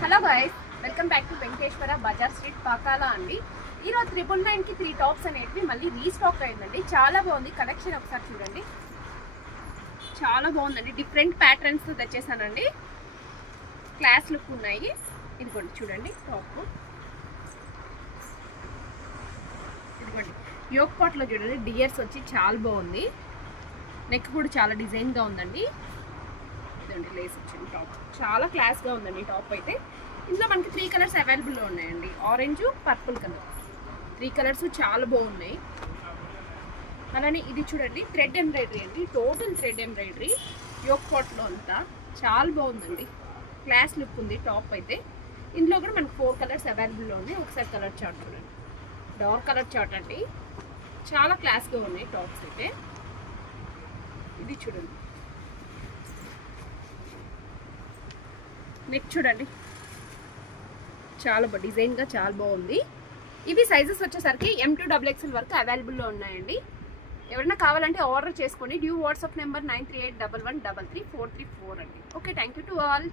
Hello guys, welcome back to Venkateshwara బజార్ street Pakala అండి. ఈరోజు 999కి 3 టాప్స్ అనేటివి మళ్ళీ రీస్టాక్ అయిందండి. చాలా బాగుంది కలెక్షన్, ఒకసారి చూడండి. చాలా బాగుందండి, డిఫరెంట్ ప్యాటర్న్స్తో తెచ్చేసానండి. క్లాస్ లుక్ ఉన్నాయి. ఇదిగోండి చూడండి టాప్. ఇదిగోండి యోక్ పాట్లో చూడండి, డియర్స్ వచ్చి చాలా బాగుంది. నెక్ కూడా చాలా డిజైన్గా ఉందండి. ఇదండి లేస్ వచ్చింది టాప్, చాలా క్లాస్గా ఉందండి టాప్ అయితే. ఇందులో మనకి 3 కలర్స్ అవైలబుల్లో ఉన్నాయండి. ఆరెంజ్, పర్పుల్ కలర్, 3 కలర్స్ చాలా బాగున్నాయి. అలానే ఇది చూడండి, థ్రెడ్ ఎంబ్రాయిడరీ అండి, టోటల్ థ్రెడ్ ఎంబ్రాయిడరీ యోక్ పాట్లో అంతా చాలా బాగుందండి. క్లాస్ లుక్ ఉంది టాప్ అయితే. ఇందులో కూడా మనకి 4 కలర్స్ అవైలబుల్లో ఉన్నాయి. ఒకసారి కలర్ చార్ట్ చూడండి, డార్క్ కలర్ చార్ట్ అండి. చాలా క్లాస్గా ఉన్నాయి టాప్స్ అయితే. ఇది చూడండి, నెక్ చూడండి, చాలా డిజైన్గా చాలా బాగుంది. ఇవి సైజెస్ వచ్చేసరికి M2XXL వరకు అవైలబుల్లో ఉన్నాయండి. ఎవరైనా కావాలంటే ఆర్డర్ చేసుకోండి. డ్యూ వాట్సాప్ నెంబర్ 9381133434 అండి. Okay, thank you to all.